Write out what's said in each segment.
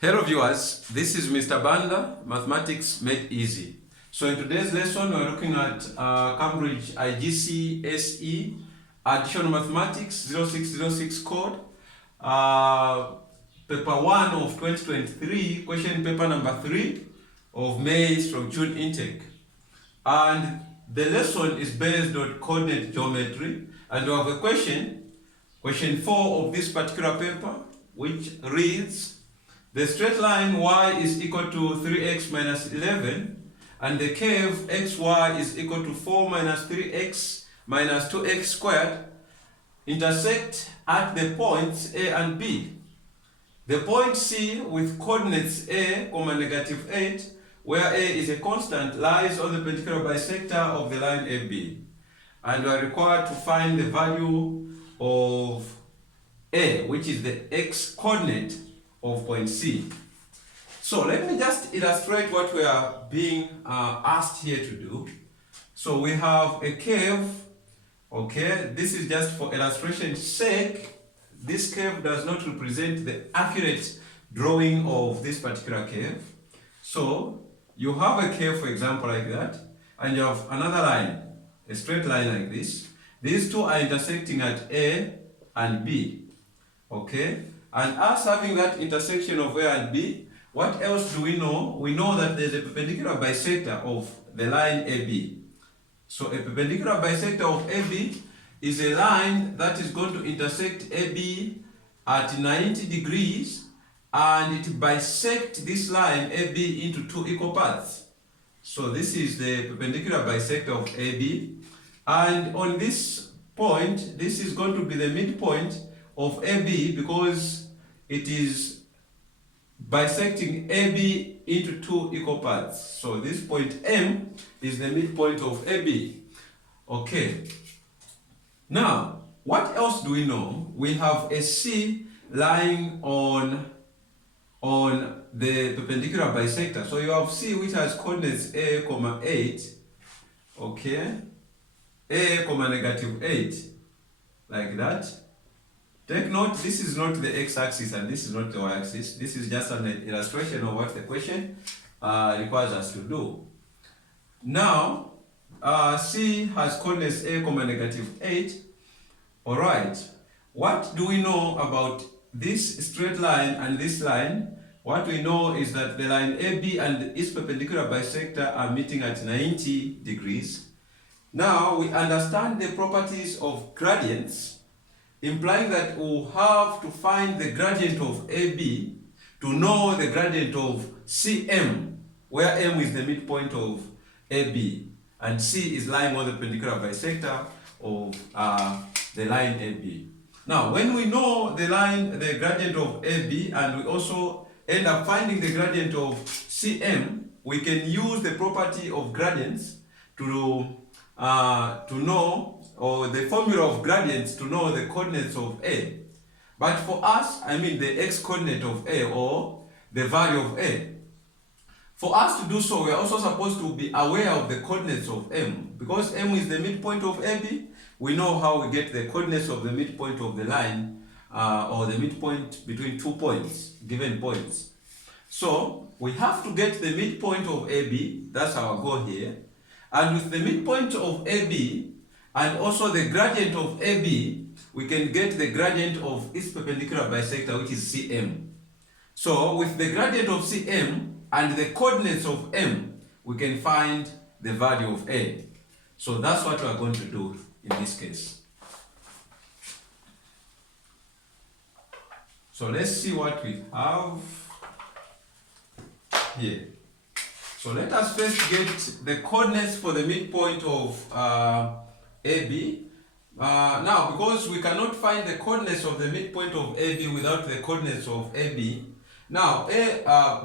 Hello viewers, this is Mr. Banda, Mathematics Made Easy. So in today's lesson we're looking at Cambridge Igcse SE Additional Mathematics 0606 code, paper 1 of 2023, question paper number 3 of May/June intake. And the lesson is based on coordinate geometry, and we have a question 4 of this particular paper, which reads: the straight line y is equal to 3x minus 11 and the curve xy is equal to 4 minus 3x minus 2x squared intersect at the points A and B. The point C with coordinates a, negative 8, where a is a constant, lies on the perpendicular bisector of the line AB. And we are required to find the value of a, which is the x coordinate of point C. So let me just illustrate what we are being asked here to do. So we have a curve, okay, this is just for illustration's sake. This curve does not represent the accurate drawing of this particular curve. So you have a curve, for example, like that, and you have another line, a straight line like this. These two are intersecting at A and B, okay? And us having that intersection of A and B, what else do we know? We know that there's a perpendicular bisector of the line AB. So a perpendicular bisector of AB is a line that is going to intersect AB at 90 degrees, and it bisects this line AB into two equal parts. So this is the perpendicular bisector of AB, and on this point, this is going to be the midpoint of AB because it is bisecting AB into two equal parts. So this point M is the midpoint of AB. Okay. Now, what else do we know? We have a C lying on the perpendicular bisector. So you have C which has coordinates a, 8, okay, a, negative 8, like that. Take note, this is not the x-axis and this is not the y-axis. This is just an illustration of what the question requires us to do. Now, C has coordinates a, negative 8. Alright, what do we know about this straight line and this line? What we know is that the line AB and its perpendicular bisector are meeting at 90 degrees. Now, we understand the properties of gradients, implying that we'll have to find the gradient of AB to know the gradient of CM, where M is the midpoint of AB, and C is lying on the perpendicular bisector of the line AB. Now, when we know the gradient of AB, and we also end up finding the gradient of CM, we can use the property of gradients to know, or the formula of gradients to know the coordinates of A. But for us, I mean the x coordinate of A, or the value of A. For us to do so, we are also supposed to be aware of the coordinates of M. Because M is the midpoint of AB, we know how we get the coordinates of the midpoint of the line, or the midpoint between 2 points, given points. So we have to get the midpoint of AB, that's our goal here. And with the midpoint of AB, and also the gradient of AB, we can get the gradient of its perpendicular bisector, which is CM. So with the gradient of CM and the coordinates of M, we can find the value of A. So that's what we are going to do in this case. So let's see what we have here. So let us first get the coordinates for the midpoint of AB. Now, because we cannot find the coordinates of the midpoint of AB without the coordinates of AB, now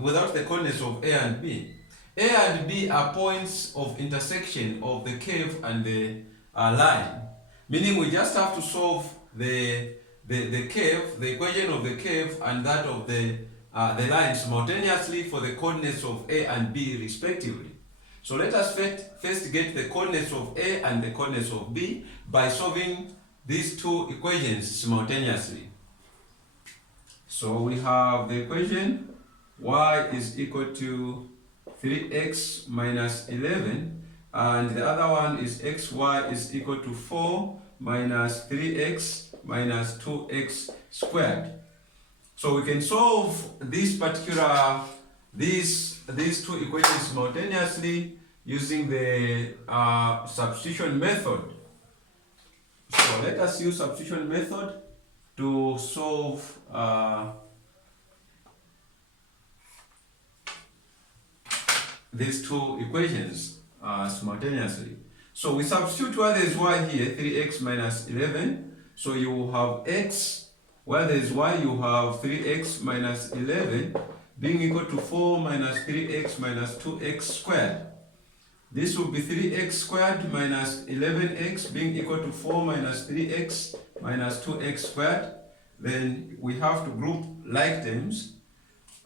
without the coordinates of A and B. A and B are points of intersection of the curve and the line, meaning we just have to solve the curve, the equation of the curve and that of the line simultaneously for the coordinates of A and B respectively. So let us first get the coordinates of A and the coordinates of B by solving these two equations simultaneously. So we have the equation y is equal to 3x minus 11, and the other one is xy is equal to 4 minus 3x minus 2x squared. So we can solve this particular these two equations simultaneously using the substitution method. So let us use substitution method to solve these two equations simultaneously. So we substitute where there is y here, 3x minus 11. So you will have x, where there is y, you have 3x minus 11 being equal to 4 minus 3x minus 2x squared. This will be 3x squared minus 11x being equal to 4 minus 3x minus 2x squared. Then we have to group like terms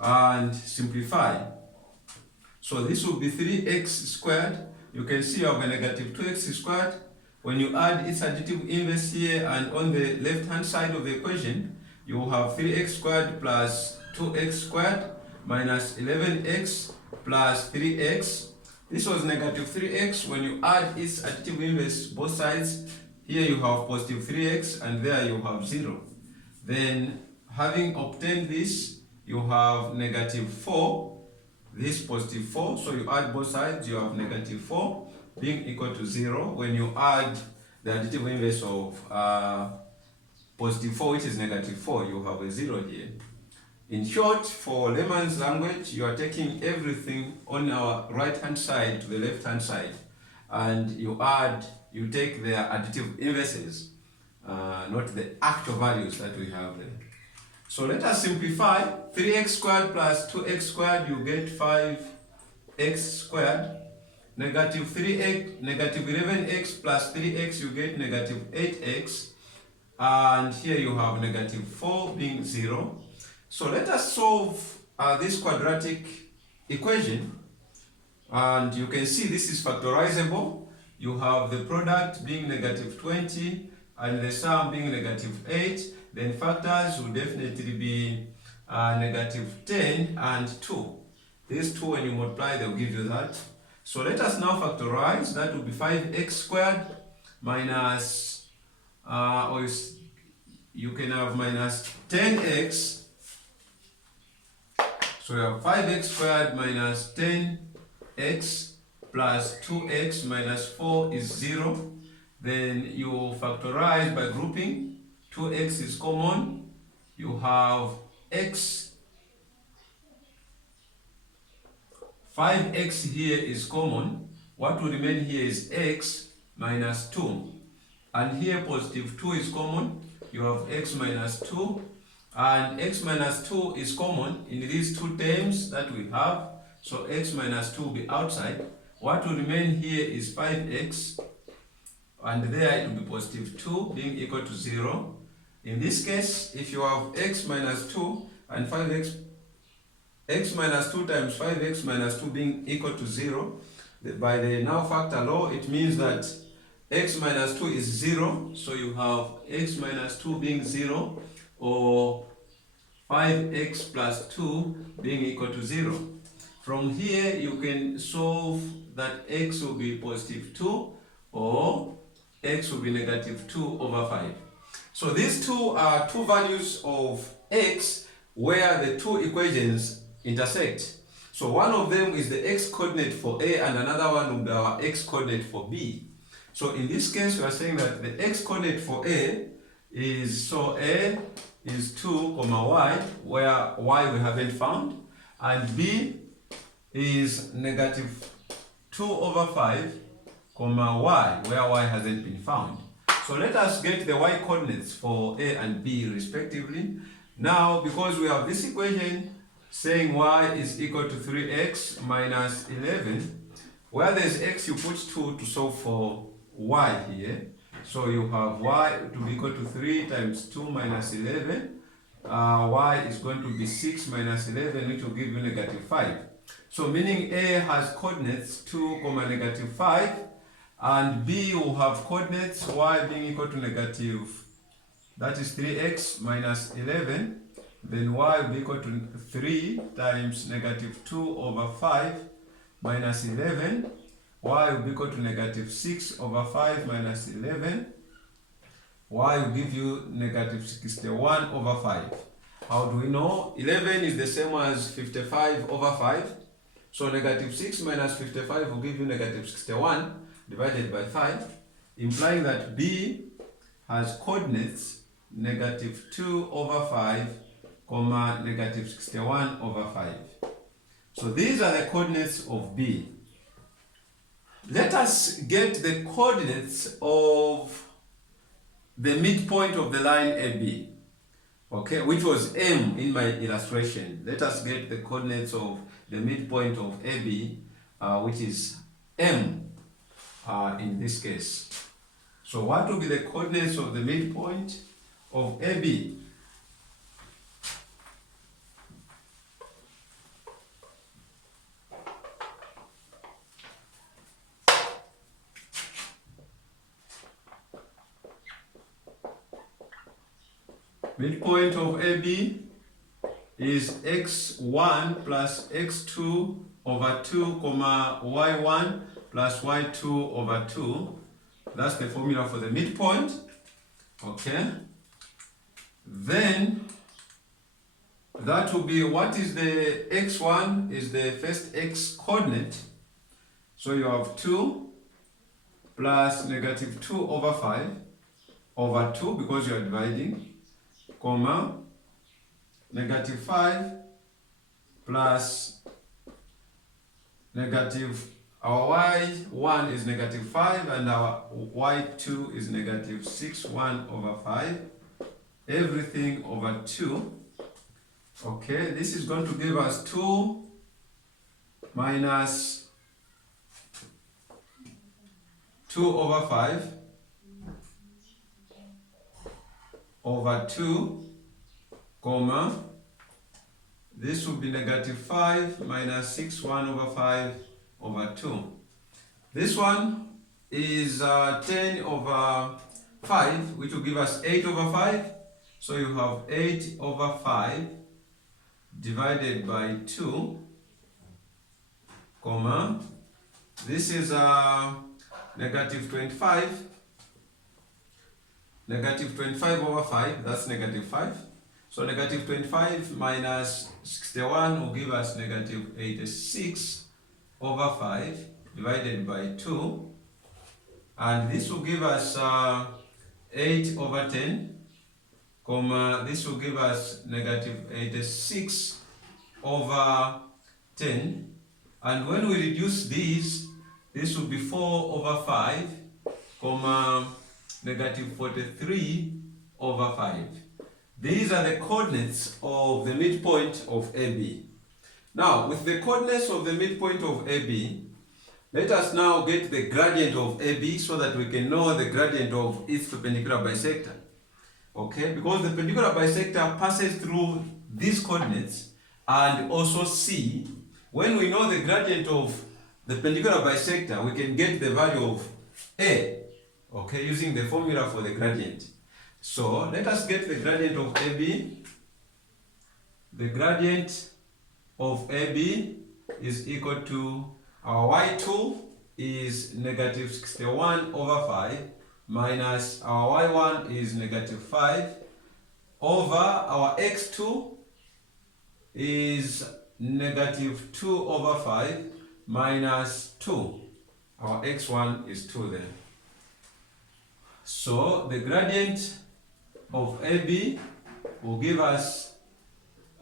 and simplify. So this will be 3x squared. You can see you have a negative 2x squared. When you add its additive inverse here and on the left hand side of the equation, you will have 3x squared plus 2x squared minus 11x plus 3x. This was negative 3x. When you add its additive inverse both sides, here you have positive 3x and there you have 0. Then having obtained this, you have negative 4. This positive 4, so you add both sides, you have negative 4 being equal to 0. When you add the additive inverse of positive 4, which is negative 4, you have a 0 here. In short, for layman's language, you are taking everything on our right hand side to the left hand side, and you take their additive inverses, not the actual values that we have there. So let us simplify. 3x squared plus 2x squared, you get 5x squared. Negative 3x, negative 11x plus 3x, you get negative 8x. And here you have negative 4 being 0. So let us solve this quadratic equation. And you can see this is factorizable. You have the product being negative 20 and the sum being negative 8. Then factors will definitely be negative 10 and 2. These two, when you multiply, they'll give you that. So let us now factorize. That will be 5x squared minus, you can have minus 10x. So you have 5x squared minus 10x plus 2x minus 4 is 0. Then you factorize by grouping. 2x is common. You have x. 5x here is common. What will remain here is x minus 2. And here positive 2 is common. You have x minus 2. And x minus 2 is common in these two terms that we have. So x minus 2 will be outside. What will remain here is 5x. And there it will be positive 2 being equal to 0. In this case, if you have x minus 2 and 5x, x minus 2 times 5x minus 2 being equal to 0, by the now factor law, it means that x minus 2 is 0, so you have x minus 2 being 0, or 5x plus 2 being equal to 0. From here, you can solve that x will be positive 2, or x will be negative 2 over 5. So these two are two values of x where the two equations intersect. So one of them is the x coordinate for A and another one will be our x coordinate for B. So in this case, we are saying that the x coordinate for A is, so A is 2, y, where y we haven't found, and B is negative 2 over 5, y, where y hasn't been found. So let us get the y coordinates for A and B respectively. Now, because we have this equation saying y is equal to 3x minus 11, where there's x, you put 2 to solve for y here. So you have y to be equal to 3 times 2 minus 11. Y is going to be 6 minus 11, which will give you negative 5. So meaning A has coordinates 2, negative 5. And B will have coordinates y being equal to negative, that is 3x minus 11. then y will be equal to 3 times negative 2 over 5 minus 11. Y will be equal to negative 6 over 5 minus 11. Y will give you negative 61 over 5. How do we know? 11 is the same as 55 over 5. So negative 6 minus 55 will give you negative 61 divided by 5, implying that B has coordinates negative 2 over 5, comma, negative 61 over 5. So these are the coordinates of B. Let us get the coordinates of the midpoint of the line AB, okay, which was M in my illustration. Let us get the coordinates of the midpoint of AB, which is M in this case. So what will be the coordinates of the midpoint of AB? Midpoint of AB is x1 plus x2 over 2, comma, y1 plus y2 over 2. That's the formula for the midpoint. Okay. Then that will be, what is the x1 is the first x coordinate. So you have 2 plus negative 2 over 5 over 2 because you are dividing, comma, negative 5 plus negative, our y1 is negative 5 and our y2 is negative 61 over 5, everything over 2. Okay, this is going to give us 2 minus 2 over 5 over 2, comma, this will be negative 5 minus 61 over 5 over 2. This one is 10 over 5, which will give us 8 over 5. So you have 8 over 5 divided by 2, comma, this is negative 25. Negative 25 over 5, that's negative 5. So negative 25 minus 61 will give us negative 86 over 5 divided by 2. And this will give us 8 over 10, comma, this will give us negative 86 over 10. And when we reduce these, this will be 4 over 5, comma, negative 43 over 5. These are the coordinates of the midpoint of AB. Now, with the coordinates of the midpoint of AB, let us now get the gradient of AB so that we can know the gradient of its perpendicular bisector. Okay, because the perpendicular bisector passes through these coordinates and also C. When we know the gradient of the perpendicular bisector, we can get the value of A. Okay, using the formula for the gradient. So let us get the gradient of AB. The gradient of AB is equal to, our y2 is negative 61 over 5 minus our y1 is negative 5 over our x2 is negative 2 over 5 minus 2. Our x1 is 2 then. So the gradient of AB will give us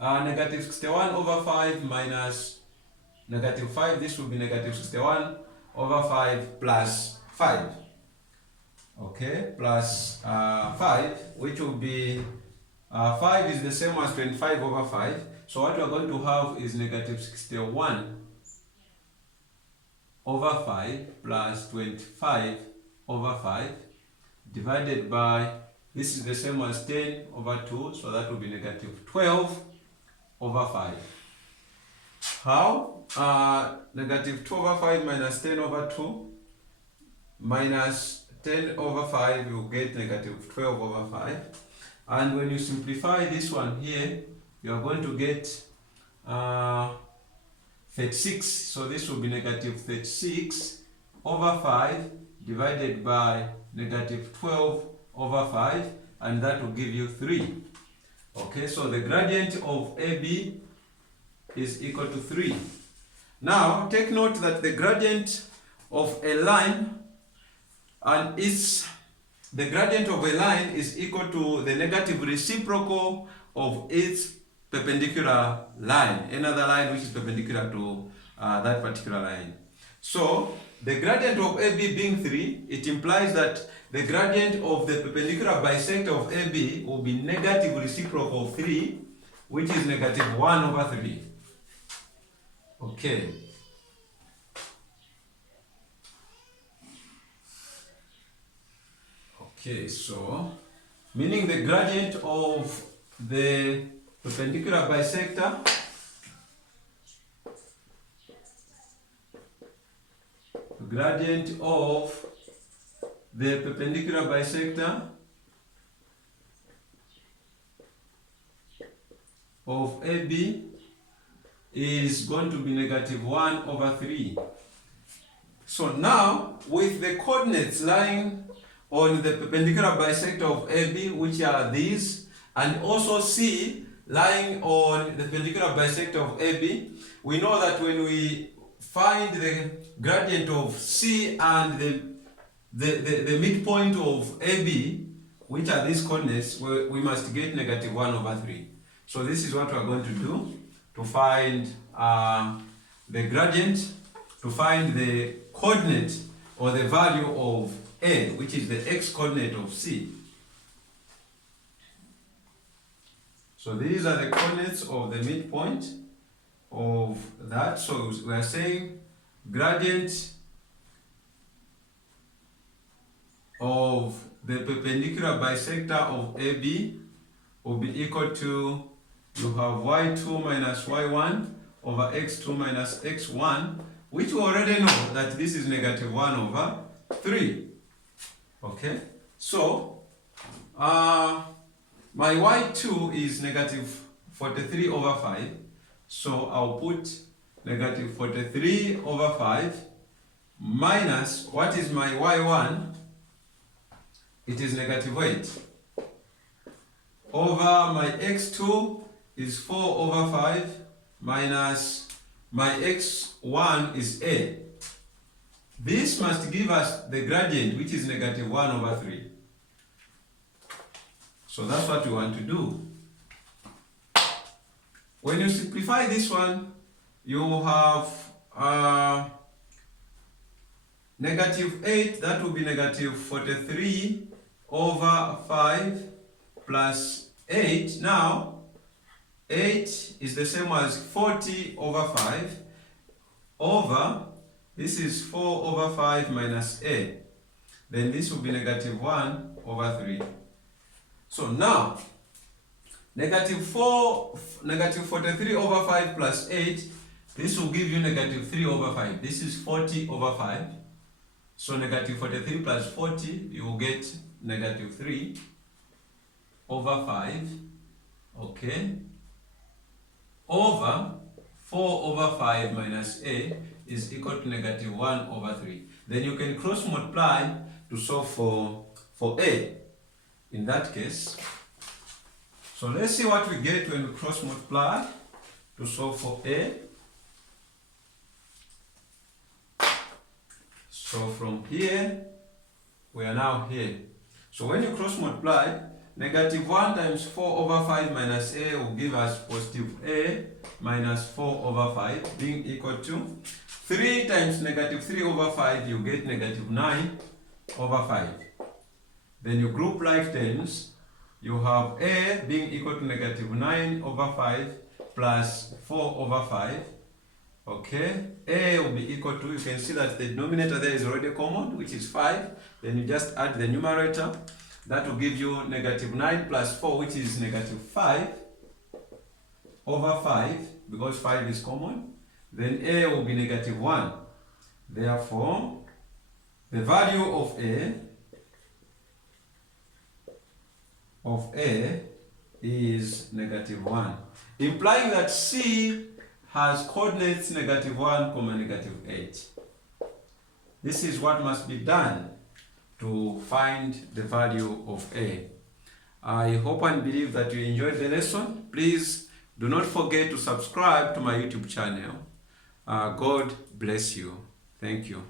negative 61 over 5 minus negative 5. This will be negative 61 over 5 plus 5. Okay, plus 5, which will be 5 is the same as 25 over 5. So what we are going to have is negative 61 over 5 plus 25 over 5 divided by, this is the same as 10 over 2, so that will be negative 12 over 5. How? Negative 2 over 5 minus 10 over 2 minus 10 over 5, you get negative 12 over 5. And when you simplify this one here, you are going to get 36. So this will be negative 36 over 5 divided by negative 12 over 5, and that will give you 3. Okay, so the gradient of AB is equal to 3. Now, take note that the gradient of a line the gradient of a line is equal to the negative reciprocal of its perpendicular line, another line which is perpendicular to that particular line. So, the gradient of AB being 3, it implies that the gradient of the perpendicular bisector of AB will be negative reciprocal of 3, which is negative 1 over 3. Okay. Okay, so meaning the gradient of the perpendicular bisector of AB is going to be negative 1 over 3. So now, with the coordinates lying on the perpendicular bisector of AB, which are these, and also C lying on the perpendicular bisector of AB, we know that when we find the gradient of C and the midpoint of AB, which are these coordinates, we must get negative 1 over 3. So this is what we are going to do to find the gradient, to find the coordinate or the value of A, which is the x-coordinate of C. So these are the coordinates of the midpoint of that. So we are saying gradient of the perpendicular bisector of AB will be equal to, you have y2 minus y1 over x2 minus x1, which we already know that this is negative 1 over 3. Okay, so my y2 is negative 43 over 5. So I'll put negative 43 over 5 minus, what is my y1? It is negative 8 over my x2 is 4 over 5 minus my x1 is A. This must give us the gradient, which is negative 1 over 3. So that's what we want to do. When you simplify this one, you have negative 8, that will be negative 43 over 5 plus 8. Now, 8 is the same as 40 over 5 over, this is 4 over 5 minus A. Then this will be negative 1 over 3. So now, negative 43 over 5 plus 8, this will give you negative 3 over 5. This is 40 over 5. So negative 43 plus 40, you will get negative 3 over 5, okay, over 4 over 5 minus A is equal to negative 1 over 3. Then you can cross multiply to solve for A in that case. So let's see what we get when we cross multiply to solve for A. So from here, we are now here. So when you cross multiply, negative 1 times 4 over 5 minus A will give us positive A minus 4 over 5 being equal to 3 times negative 3 over 5, you get negative 9 over 5. Then you group like terms, you have A being equal to negative 9 over 5 plus 4 over 5. Okay, A will be equal to, you can see that the denominator there is already common, which is 5. Then you just add the numerator. That will give you negative 9 plus 4, which is negative 5 over 5, because 5 is common. Then A will be negative 1. Therefore, the value of A is -1, implying that C has coordinates -1, -8. This is what must be done to find the value of A. I hope and believe that you enjoyed the lesson. Please do not forget to subscribe to my YouTube channel. God bless you. Thank you.